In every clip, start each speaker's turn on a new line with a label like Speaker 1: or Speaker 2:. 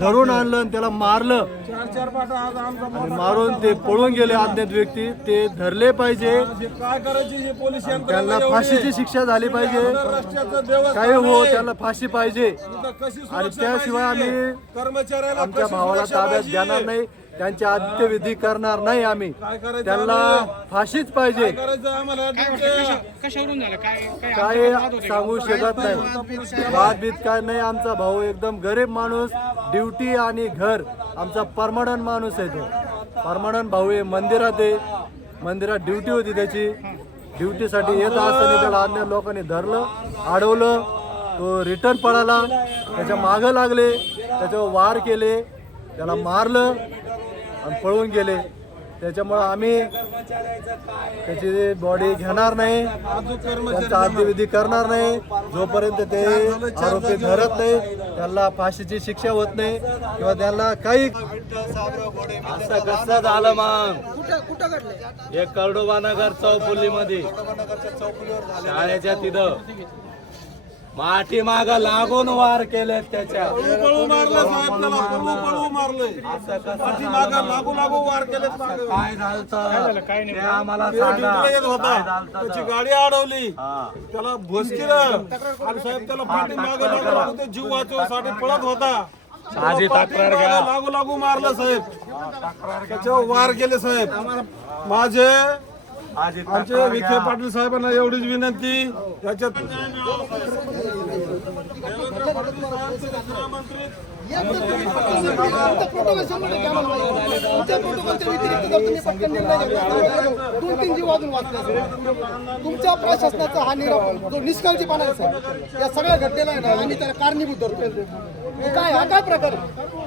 Speaker 1: धरून आणलं आणि त्याला मारलं. आणि मारून ते पळून गेले अज्ञात व्यक्ती. ते धरले पाहिजे.
Speaker 2: काय
Speaker 1: त्यांना फाशीची शिक्षा झाली पाहिजे. काही हो. त्याला फाशी पाहिजे. आणि त्याशिवाय? आम्ही
Speaker 2: कर्मचाऱ्याला
Speaker 1: आमच्या भावाला ताब्यात? घेणार नाही. त्यांच्या अंत्यविधी करणार नाही आम्ही. त्यांना? फाशीच पाहिजे.
Speaker 2: काय करायचं आम्हाला? ड्युटी?
Speaker 3: कशावरून झालं? काय काय
Speaker 1: काय सांगू शकत नाही. वादबीत काय नाही आमचा भाऊ एकदम गरीब माणूस ड्युटी आणि घर. आमचा परमनंट माणूस आहे तो. परमनंट भाऊ आहे मंदिरात आहे. मंदिरात ड्युटी होती त्याची. ड्युटीसाठी येत असताना त्याला अन्य लोकांनी धरलं अडवलं. तो रिटर्न पळाला. त्याच्या मागं लागले. त्याच्यावर वार केले. त्याला मारलं. आणि पळून गेले. त्याच्यामुळं आम्ही त्याची बॉडी घेणार नाही. त्यांचा अंत्यविधी करणार नाही. जोपर्यंत ते आरोपी धरत नाही त्यांना फाशीची शिक्षा होत नाही किंवा त्यांना काही असं कसं झालं मग एक कर्डोबा नगर चौफुली मध्ये शाळेच्या तिथं. माठी माग लागून वार केले त्याच्या.
Speaker 2: पळू मारलं साहेब त्याला पळू पळू मारलंय पाठीमागं लागू लागू वार केलेत मागं.
Speaker 1: काय झालं ते आम्हाला सांगा.
Speaker 2: येत होता.
Speaker 1: काय
Speaker 2: त्याची
Speaker 1: तर?
Speaker 2: गाडी अडवली.
Speaker 1: हा.
Speaker 2: त्याला भोसकीलं आणि साहेब त्याला पाठी मागे लागू लागू ते जीव वाचवण्यासाठी पळत होता. त्याला
Speaker 1: तक्रार
Speaker 2: पाठीमागं
Speaker 1: घ्या.
Speaker 2: लागू लागू मारलं साहेब. त्याच्यावर वार केले साहेब. माझे आमचे
Speaker 1: तक्रार
Speaker 2: विखे. पाटील साहेबांना एवढीच विनंती याच्यात
Speaker 4: दोन तीन जीव वाजून वाचले असते. तुमच्या प्रशासनाचा हा निराप जो निष्काळजीपणा या सगळ्या घटनेला आहे ना आम्ही त्याला कारणीभूत धरतो हे काय हा काय प्रकार आहे?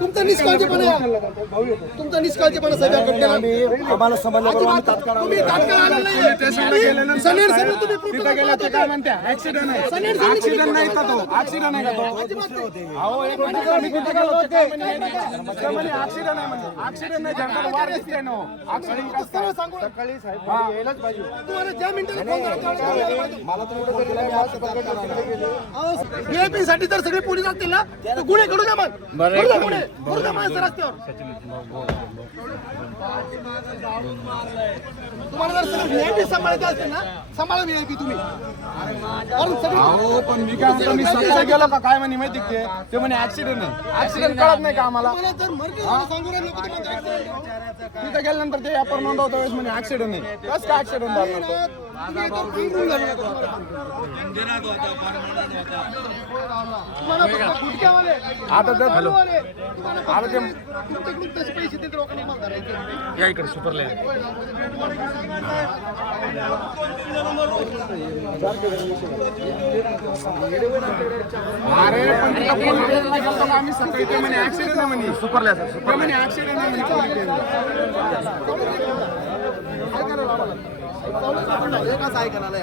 Speaker 4: तुमचा निष्काळजीपणा आहे. तुमचा निष्काळजीपणा साहेब या घटनेला
Speaker 1: आम्हाला
Speaker 4: तुम्ही तात्काळ आला. नाही सर तुम्ही अजिबात सांगू तुम्हाला ज्या मिनिटाला फोन करा यायला पाहिजे. VIP साठी जर सगळे पोलीस असतील ना तर गुन्हे घडू द्या मग. द्या गुन्हे. द्या माणसं रस्त्यावर. तुम्हाला जर सगळे व्हीआयपी सांभाळायचे असतील ना सांभाळा व्हीआयपी तुम्ही. कारण सगळे
Speaker 5: पण मी काय म्हणतो मी गेलो का काय म्हणे माहिती का ते? ते म्हणे ऍक्सिडेंट ऍक्सिडेंट कळत नाही का आम्हाला?
Speaker 4: तुम्हाला जर मर्जी झाली सांगू राहिले लोकं तुम्हाला accident आहे.
Speaker 5: तिथे गेल्यानंतर ते आपण नोंदवतो वेळेस म्हणे ऍक्सिडेंट नाही कसं काय ऍक्सिडेंट झाले?
Speaker 4: आता फक्त गुटख्यावाले,
Speaker 5: आता ते-. या इकडे सुपरले अरे पण का? आम्ही सकाळी ते म्हणे ऍक्सिडेंट आहे म्हणे. सुपरल्या ते म्हणे ऍक्सिडेंट आहे म्हणे. पोलीस स्टेशनला.
Speaker 4: काय असं ऐकायला आलंय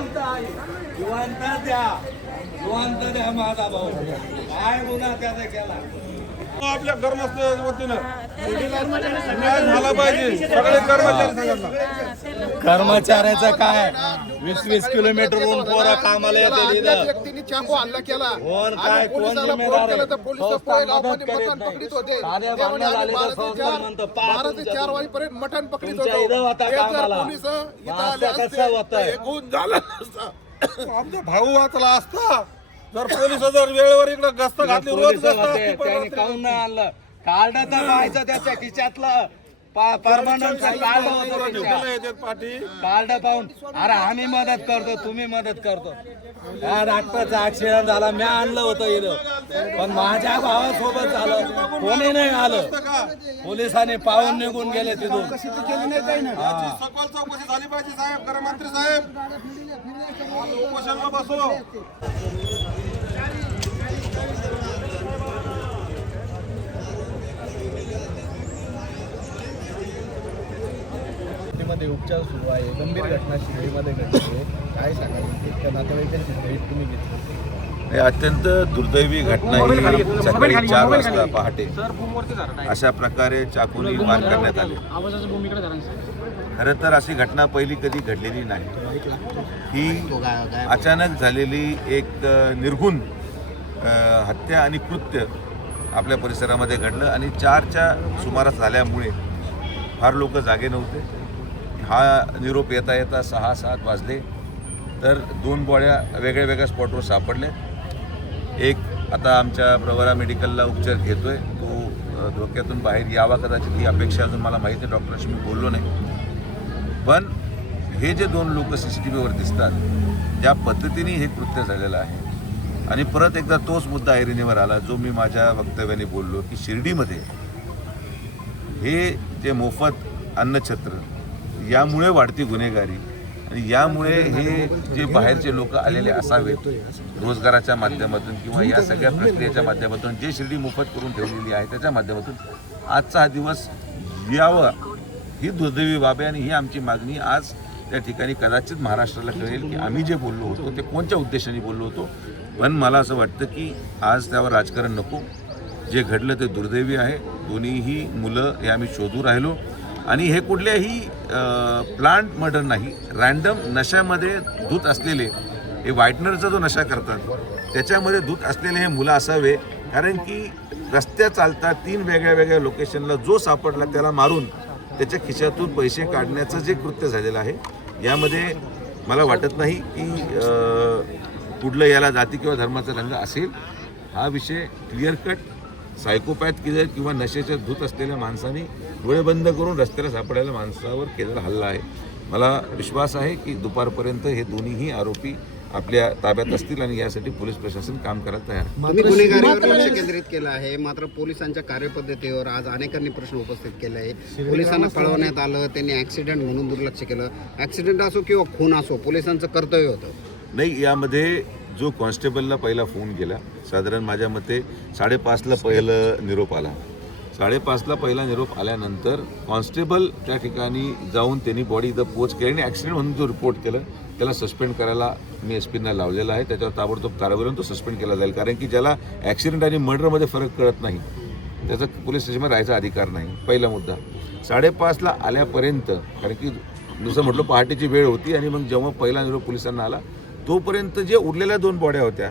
Speaker 1: जिवंत द्या. जिवंत द्या माझा भाऊ. काय गुन्हा त्याचा केला?
Speaker 2: आपल्या कर्मस्थ वतीनं न्याय झाला पाहिजे सगळे कर्मचारी सांगितलं
Speaker 1: कर्मचाऱ्याचं काय वीस वीस किलोमीटरहून पोरं कामाला येते तिथं
Speaker 4: व्यक्तीने चाकू हल्ला केला
Speaker 1: कोण
Speaker 4: आणि
Speaker 1: काय कोण जिम्मेदार आहे? संस्था मदत करीत नाही. साध्या
Speaker 4: ते
Speaker 1: भांडणं झाले तर संस्था
Speaker 4: चार-
Speaker 1: म्हणतं, पहा
Speaker 4: बारा ते
Speaker 1: तुमच्या
Speaker 4: चार
Speaker 1: तुम्ही.
Speaker 4: वाजेपर्यंत मटण पकडीत
Speaker 1: तुमच्या इथं
Speaker 4: होतो
Speaker 1: होता
Speaker 4: ते जर
Speaker 1: कामाला.
Speaker 4: पोलीस इथं
Speaker 1: मग
Speaker 4: आले
Speaker 1: असं
Speaker 4: असते
Speaker 1: कसं होतंय?
Speaker 2: हे गुण झाला नसता आमचा भाऊ वाचला असता जर पोलीस जर वेळेवर इकडे गस्त घातली रोज गस्त
Speaker 1: त्यांनी काऊन नाही आणलं? कार्ड तर पाहायचं त्याच्या खिशातलं. परमनंट कार्ड होतं
Speaker 2: पाठी.
Speaker 1: कार्ड पाहून अरे आम्ही मदत करतो तुम्ही मदत करतो. या डॉक्टरचा ऍक्सिडेंट झाला मी आणलं होतं इथं. पण माझ्या भावासोबत झालं. कोणी नाही आलं. पोलिसांनी पाहून निघून गेले तिथून. हा.
Speaker 2: सखोल चौकशी झाली पाहिजे साहेब गृहमंत्री साहेब. उपोषणला बसो.
Speaker 3: हॉस्पिटलमध्ये उपचार सुरू आहे. गंभीर घटना शिर्डीमध्ये घडली आहे. काय सांगाल? इतक्या नातेवाईकांची भेट तुम्ही घेतली.
Speaker 6: हे अत्यंत दुर्दैवी घटना ही सकाळी चार वाजता पहाटे. अशा प्रकारे चाकूनी मार करण्यात आले. खरं तर अशी घटना पहिली कधी घडलेली नाही. ही अचानक झालेली एक अ, हत्या आणि कृत्य आपल्या परिसरामध्ये घडलं आणि चारच्या सुमारास झाल्यामुळे फार लोक जागे नव्हते. हा निरोप येता येता सहा सात वाजले तर दोन बॉड्या वेगळ्या वेगळ्या स्पॉटवर सापडले. एक आता आमच्या प्रवरा मेडिकलला उपचार घेतो आहे तो धोक्यातून बाहेर यावा कदाचित ही अपेक्षा अजून मला माहिती आहे. डॉक्टरशी मी बोललो नाही. पण हे जे दोन लोक सी सी टी व्हीवर दिसतात ज्या पद्धतीने हे कृत्य झालेलं आहे. आणि परत एकदा तोच मुद्दा ऐरणीवर आला जो मी माझ्या वक्तव्याने बोललो की शिर्डीमध्ये हे जे मोफत अन्नछत्र यामुळे वाढती गुन्हेगारी आणि यामुळे हे जे बाहेरचे लोक आलेले असावेत रोजगाराच्या माध्यमातून किंवा या सगळ्या प्रक्रियेच्या माध्यमातून जे शिर्डी मोफत करून ठेवलेली आहे त्याच्या माध्यमातून आजचा हा दिवस यावा ही दुर्दैवी बाब आहे आणि ही आमची मागणी आज त्या ठिकाणी कदाचित महाराष्ट्राला कळेल की आम्ही जे बोललो होतो ते कोणत्या उद्देशाने बोललो होतो. पण मला असं वाटतं की आज त्यावर राजकारण नको. जे घडलं ते दुर्दैवी आहे. दोन्हीही मुलं हे आम्ही शोधू राहिलो. आणि हे कुठल्याही प्लांट मर्डर नाही. रँडम नशामध्ये धूत असलेले हे व्हाईटनरचा जो नशा करतात त्याच्यामध्ये धूत असलेले हे मुलं असावे. कारण की रस्त्या चालता तीन वेगळ्या वेगळ्या लोकेशनला जो सापडला त्याला मारून त्याच्या खिशातून पैसे काढण्याचं जे कृत्य झालेलं आहे यामध्ये मला वाटत नाही की कुठलं याला जाती किंवा धर्माचा रंग असेल. हा विषय क्लिअर कट सायकोपॅथ किंवा किंवा नशेच्या धूत असलेल्या माणसाने डोळे बंद करून रस्त्याला सापडायला माणसावर केलेला हल्ला आहे. मला विश्वास आहे की दुपारपर्यंत हे दोन्हीही आरोपी आपल्या ताब्यात असतील आणि यासाठी पोलीस प्रशासन काम करायला तयार आहे.
Speaker 7: तुम्ही गुन्हेगारीवर लक्ष केंद्रित केलं आहे? मात्र पोलिसांच्या कार्यपद्धतीवर आज अनेकांनी प्रश्न उपस्थित केले. आहे पोलिसांना कळवण्यात आलं त्यांनी ॲक्सिडेंट म्हणून दुर्लक्ष केलं. ॲक्सिडेंट असो किंवा खून असो पोलिसांचं कर्तव्य होतं.
Speaker 6: नाही यामध्ये जो कॉन्स्टेबलला पहिला फोन केला साधारण माझ्या मते साडेपाचला पहिलं निरोप आला. साडेपाचला पहिला निरोप आल्यानंतर कॉन्स्टेबल त्या ठिकाणी जाऊन त्यांनी बॉडी इथं पोच केली आणि ॲक्सिडेंट म्हणून जो रिपोर्ट केलं त्याला सस्पेंड करायला मी एस पींना लावलेला आहे. त्याच्यावर ताबडतोब कारवाईवरून तो सस्पेंड केला जाईल. कारण की ज्याला ॲक्सिडेंट आणि मर्डरमध्ये फरक कळत नाही त्याचा पोलीस स्टेशनमध्ये राहायचा अधिकार नाही पहिला मुद्दा. साडेपाचला आल्यापर्यंत कारण की दुसरं म्हटलं पहाटेची वेळ होती आणि मग जेव्हा पहिला निरोप पोलिसांना आला तोपर्यंत जे उरलेल्या दोन बॉड्या होत्या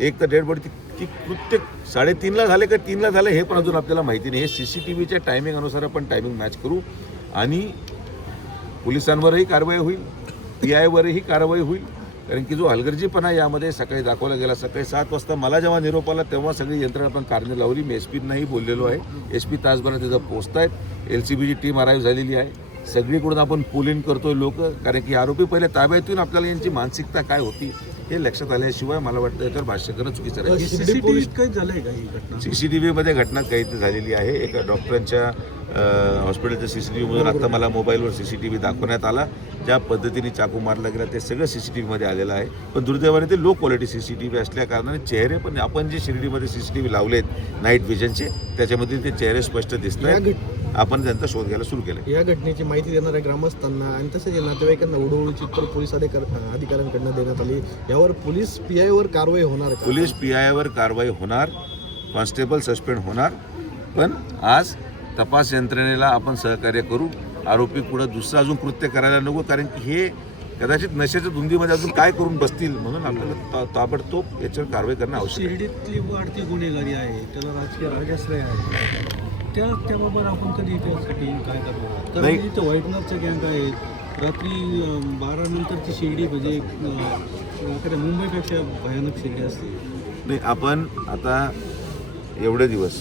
Speaker 6: एक तर डेड बॉडी ती कृत्य साडेतीनला झाले का तीनला झाले हे पण अजून आपल्याला माहिती नाही. हे सी सी टी व्हीच्या टायमिंग अनुसार आपण टायमिंग मॅच करू आणि पोलिसांवरही कारवाई होईल पी आयवरही कारवाई होईल. कारण की जो हलगर्जीपणा यामध्ये सकाळी दाखवला गेला सकाळी सात वाजता मला जेव्हा निरोप आला तेव्हा सगळी यंत्रणा आपण कारणे लावली. मी एस पीनाही बोललेलो आहे. एस पी तासभरात तिथं पोचत आहेत एल सी बीची टीम अराईव्ह झालेली आहे. सगळीकडून आपण पोलिंग करतोय लोक कारण की आरोपी पहिले ताब्यात येऊन आपल्याला यांची मानसिकता काय होती हे लक्षात आल्याशिवाय मला वाटतं याच्यावर भाष्य करणं चुकीचं राहील.
Speaker 3: ही
Speaker 6: सी सी टी व्हीमध्ये घटना? काही झालेली आहे. एका डॉक्टरांच्या हॉस्पिटलच्या सी सी टी व्हीमधून मला मोबाईलवर सी सी टी व्ही दाखवण्यात आला. ज्या पद्धतीने चाकू मारला गेला ते सगळं सी सी टी व्हीमध्ये आलेलं आहे. पण दुर्दैवाने ते low quality C C T V असल्या कारणाने चेहरे पण आपण जे शिर्डीमध्ये सी सी टी व्ही लावलेत नाईट व्हिजनचे त्याच्यामध्ये ते चेहरे स्पष्ट दिसत आहेत. आपण त्यांचा शोध घ्यायला सुरू केलं
Speaker 3: या घटनेची माहिती देणाऱ्या ग्रामस्थांना आणि तसेच या नातेवाईकांना उडवळीची उत्तर पोलीस अधिकाऱ्यांकडनं देण्यात आली. यावर पोलीस पी आयवर कारवाई होणार का?
Speaker 6: पोलीस पी आयवर कारवाई होणार कॉन्स्टेबल सस्पेंड होणार पण आज तपास यंत्रणेला आपण सहकार्य करू. आरोपी पुढं दुसरं अजून कृत्य करायला नको कारण की हे कदाचित नशेच्या धुंदीमध्ये अजून काय करून बसतील म्हणून आपल्याला ता- ताबडतोब याच्यावर कारवाई करणं आवश्यक आहे.
Speaker 8: शिर्डीतली वाढती गुन्हेगारी आहे त्याला राजकीय राजश्रय आहे. त्या त्याबाबत आपण कधी त्यासाठी काय करतो कारण
Speaker 6: नाही.
Speaker 8: इथं व्हाईटनरच्या गँग आहेत. रात्री अं, बारा नंतरची शिर्डी म्हणजे अं, एखाद्या मुंबईपेक्षा भयानक शिर्डी असते.
Speaker 6: नाही आपण आता एवढे दिवस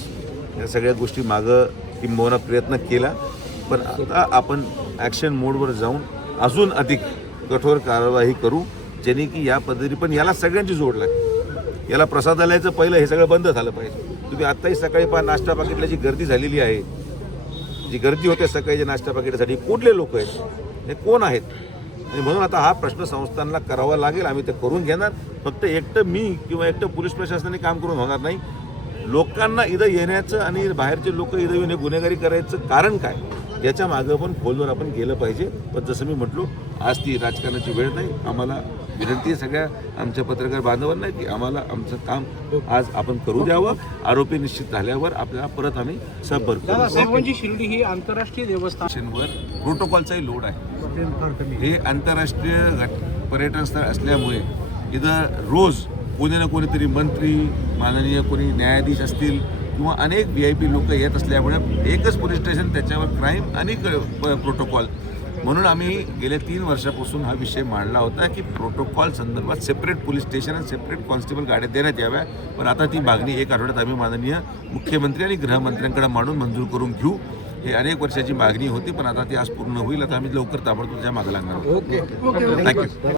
Speaker 6: या सगळ्या गोष्टी मागं किंबहुना प्रयत्न केला पण आता आपण ॲक्शन मोडवर जाऊन अजून अधिक कठोर कारवाई करू ज्याने की या पद्धती पण याला सगळ्यांची जोड लागते याला प्रसादालयाचं पहिलं हे सगळं बंद झालं पाहिजे. तुम्ही आत्ताही सकाळी पहा नाश्ता पाकिटला जी गर्दी झालेली आहे जी गर्दी होते सकाळीच्या नाश्ता पाकिटासाठी कुठले लोक आहेत? हे कोण आहेत? आणि म्हणून आता हा प्रश्न संस्थांना करावा लागेल आम्ही ते करून घेणार. फक्त एकटं मी किंवा एकटं पोलीस प्रशासनाने काम करून होणार नाही. लोकांना इथं येण्याचं आणि बाहेरचे लोक इथं येऊन हे गुन्हेगारी करायचं कारण काय? याच्या मागं पण खोलवर आपण गेलं पाहिजे. पण जसं मी म्हटलो आज ती राजकारणाची वेळ नाही. आम्हाला विनंती आहे सगळ्या आमच्या पत्रकार बांधवांना की आम्हाला आमचं काम आज आपण करू द्यावं. आरोपी निश्चित झाल्यावर आपल्याला परत आम्ही संपर्क करू.
Speaker 5: शिर्डी ही आंतरराष्ट्रीय देवस्थान
Speaker 6: स्टेशनवर प्रोटोकॉलचाही लोड आहे. हे आंतरराष्ट्रीय पर्यटन स्थळ असल्यामुळे इथं रोज कोणी ना कोणीतरी मंत्री माननीय कोणी न्यायाधीश असतील किंवा अनेक व्ही आय पी लोक येत असल्यामुळे एकच पोलीस स्टेशन त्याच्यावर क्राईम आणि प्रोटोकॉल म्हणून आम्ही गेल्या तीन वर्षापासून हा विषय मांडला होता की प्रोटोकॉल संदर्भात सेपरेट पोलीस स्टेशन आणि सेपरेट कॉन्स्टेबल गाड्या देण्यात याव्या. पण आता ती मागणी एक आठवड्यात आम्ही माननीय मुख्यमंत्री आणि गृहमंत्र्यांकडे मांडून मंजूर करून घेऊ. हे अनेक वर्षाची मागणी होती पण आता ती आज पूर्ण होईल. आता आम्ही लवकर ताबडतोब त्या मागे लागणार
Speaker 3: ओके.
Speaker 6: थँक्यू